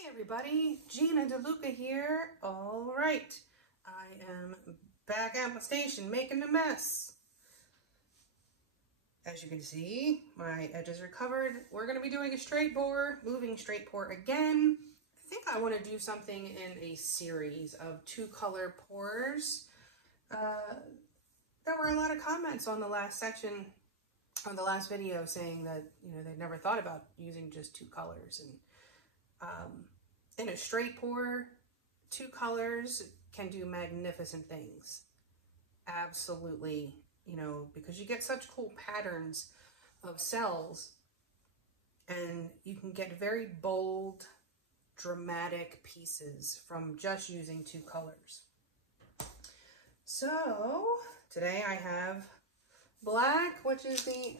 Hey everybody, Gina DeLuca here. All right, I am back at my station making a mess. As you can see, my edges are covered. We're going to be doing a straight pour, moving straight pour again. I think I want to do something in a series of 2-color pours. There were a lot of comments on the last section, on the last video, saying that, you know, they'd never thought about using just 2 colors. And in a straight pour, 2 colors can do magnificent things. Absolutely, you know, because you get such cool patterns of cells and you can get very bold, dramatic pieces from just using 2 colors. So today I have black, which is the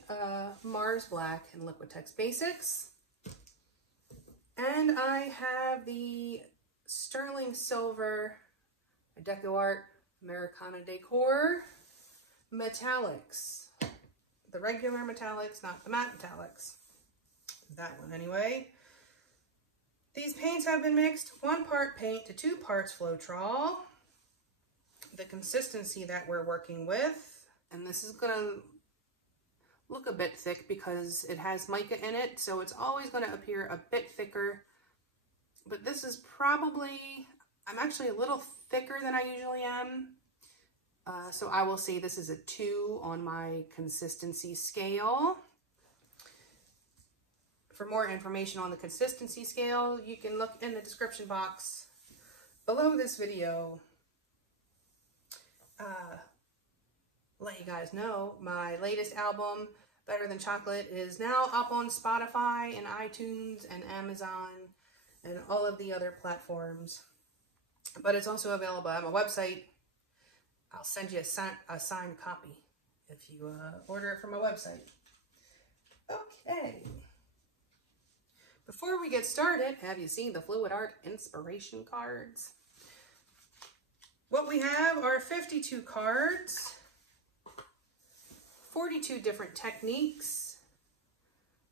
Mars Black in Liquitex Basics. And I have the Sterling Silver DecoArt Americana Decor Metallics. The regular metallics, not the matte metallics. That one anyway. These paints have been mixed 1 part paint to 2 parts Floetrol. The consistency that we're working with, and this is gonna look a bit thick because it has mica in it, so it's always going to appear a bit thicker. But this is probably, I'm actually a little thicker than I usually am. So I will say this is a 2 on my consistency scale. For more information on the consistency scale, you can look in the description box below this video. Let you guys know my latest album, Better Than Chocolate, is now up on Spotify and iTunes and Amazon and all of the other platforms. But it's also available at my website. I'll send you a signed copy if you order it from my website. Okay. Before we get started, have you seen the Fluid Art inspiration cards? What we have are 52 cards. 42 different techniques.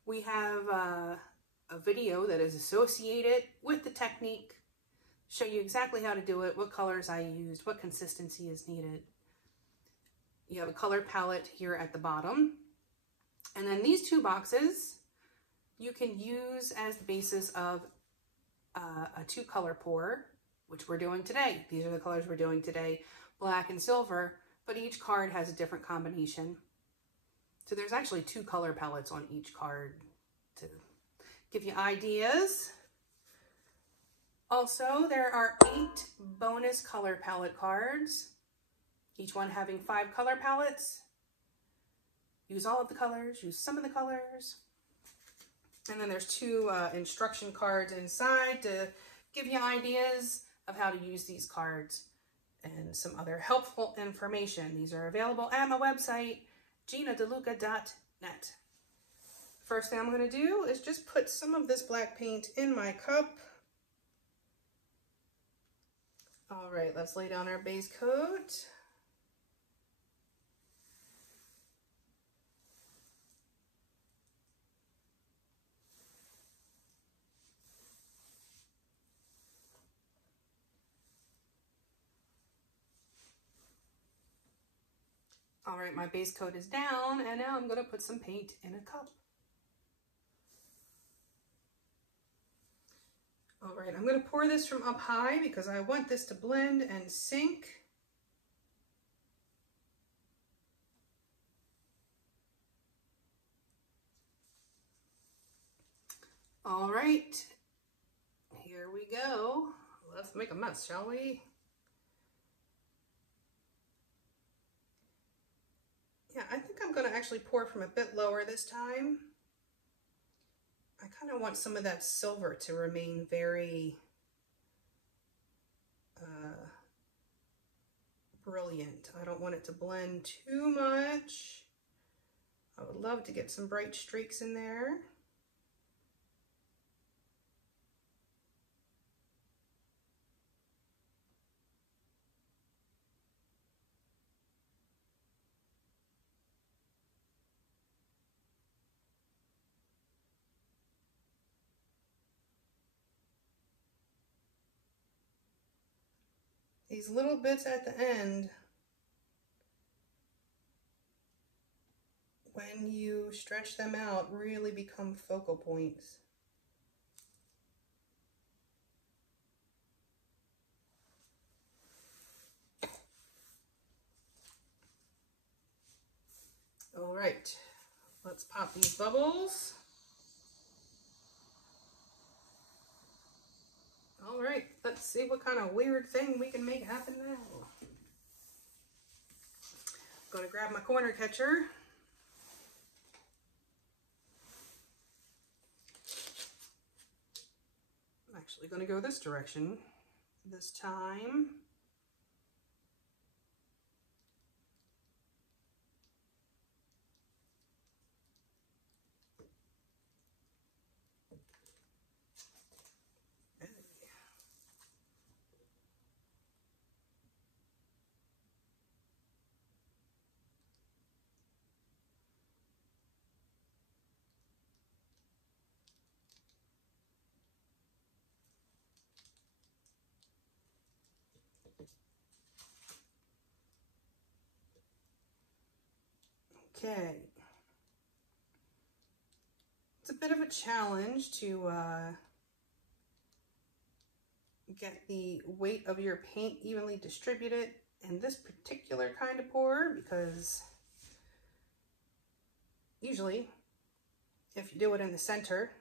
We have a video that is associated with the technique, show you exactly how to do it, what colors I used, what consistency is needed. You have a color palette here at the bottom. And then these 2 boxes you can use as the basis of a 2-color pour, which we're doing today. These are the colors we're doing today, black and silver, but each card has a different combination. So there's actually 2 color palettes on each card to give you ideas. Also, there are 8 bonus color palette cards, each one having 5 color palettes. Use all of the colors, use some of the colors. And then there's 2 instruction cards inside to give you ideas of how to use these cards and some other helpful information. These are available at my website, ginadeluca.net. First thing I'm going to do is just put some of this black paint in my cup. All right, let's lay down our base coat. All right, my base coat is down, and now I'm going to put some paint in a cup. All right, I'm going to pour this from up high because I want this to blend and sink. All right, here we go. Let's make a mess, shall we? Yeah, I think I'm going to actually pour from a bit lower this time. I kind of want some of that silver to remain very brilliant. I don't want it to blend too much. I would love to get some bright streaks in there. these little bits at the end, when you stretch them out, really become focal points. All right, let's pop these bubbles. All right, let's see what kind of weird thing we can make happen now. I'm gonna grab my corner catcher. I'm actually gonna go this direction this time. Okay. It's a bit of a challenge to get the weight of your paint evenly distributed in this particular kind of pour, because usually if you do it in the center,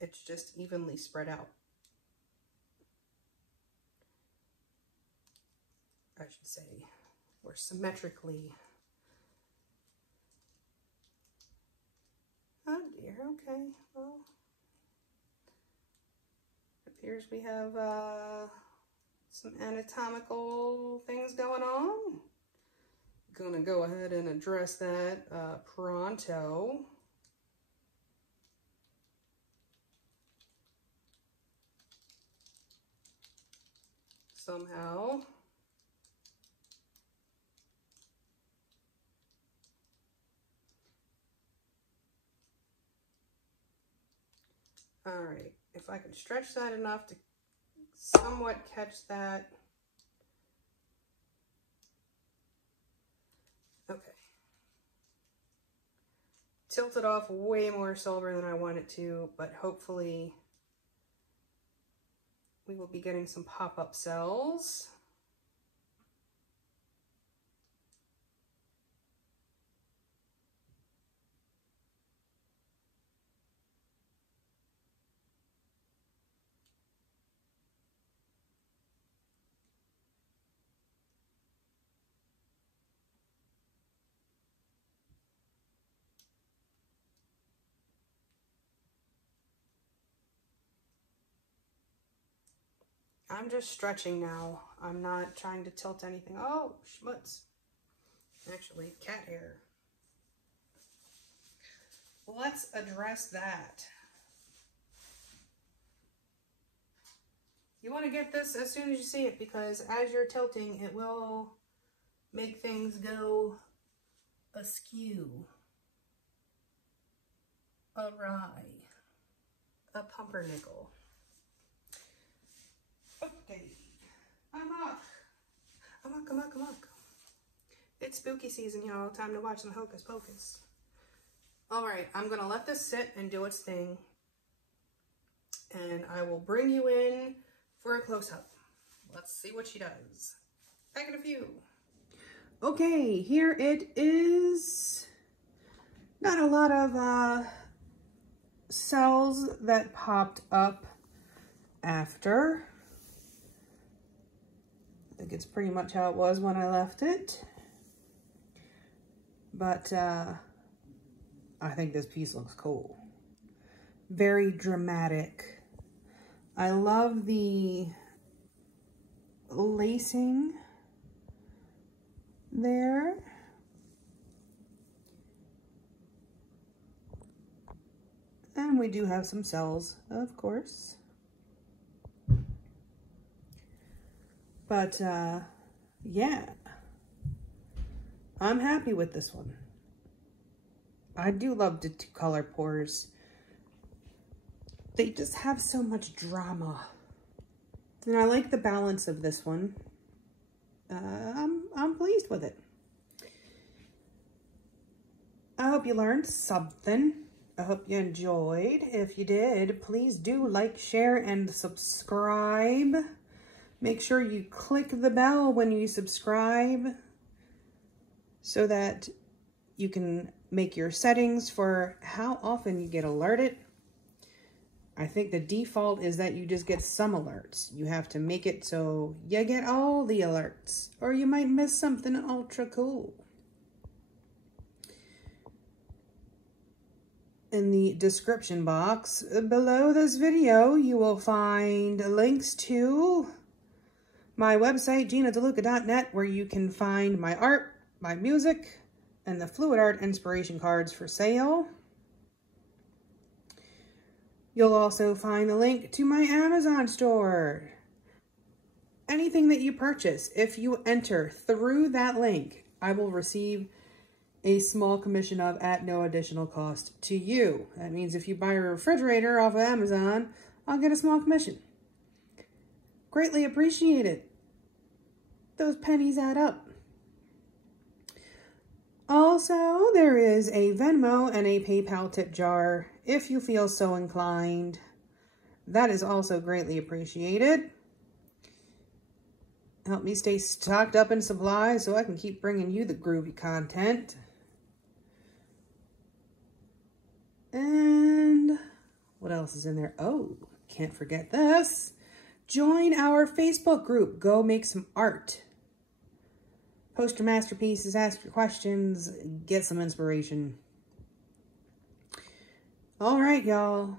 it's just evenly spread out. I should say, or symmetrically. Oh dear, okay, well, it appears we have some anatomical things going on. Gonna go ahead and address that pronto. Somehow. All right, if I can stretch that enough to somewhat catch that. Okay. Tilted off way more silver than I want it to, but hopefully we will be getting some pop-up cells. I'm just stretching now. I'm not trying to tilt anything. Oh, schmutz. Actually, cat hair. Let's address that. You want to get this as soon as you see it, because as you're tilting, it will make things go askew, awry, a pumpernickel. Okay, amok. It's spooky season, y'all. Time to watch some Hocus Pocus. All right, I'm gonna let this sit and do its thing, and I will bring you in for a close-up. Let's see what she does. Back in a few. Okay, here it is. Not a lot of cells that popped up after. I think it's pretty much how it was when I left it. But I think this piece looks cool. Very dramatic. I love the lacing there. And we do have some cells, of course. But yeah, I'm happy with this one. I do love the two color pours. They just have so much drama. And I like the balance of this one. I'm pleased with it. I hope you learned something. I hope you enjoyed. If you did, please do like, share, and subscribe. Make sure you click the bell when you subscribe so that you can make your settings for how often you get alerted. I think the default is that you just get some alerts. You have to make it so you get all the alerts, or you might miss something ultra cool. In the description box below this video, you will find links to my website, ginadeluca.net, where you can find my art, my music, and the Fluid Art inspiration cards for sale. You'll also find the link to my Amazon store. Anything that you purchase, if you enter through that link, I will receive a small commission of at no additional cost to you. That means if you buy a refrigerator off of Amazon, I'll get a small commission. Greatly appreciate it. Those pennies add up. Also, there is a Venmo and a PayPal tip jar if you feel so inclined. That is also greatly appreciated. Help me stay stocked up in supplies so I can keep bringing you the groovy content. And what else is in there? Oh, can't forget this. Join our Facebook group, Go Make Some Art. Post your masterpieces, ask your questions, get some inspiration. All right, y'all.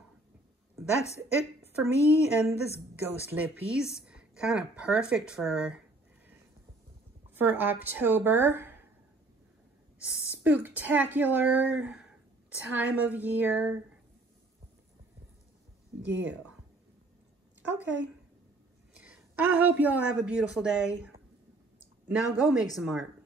That's it for me and this ghostly piece. Kind of perfect for October. Spooktacular time of year. Yeah. Okay. I hope y'all have a beautiful day. Now go make some art.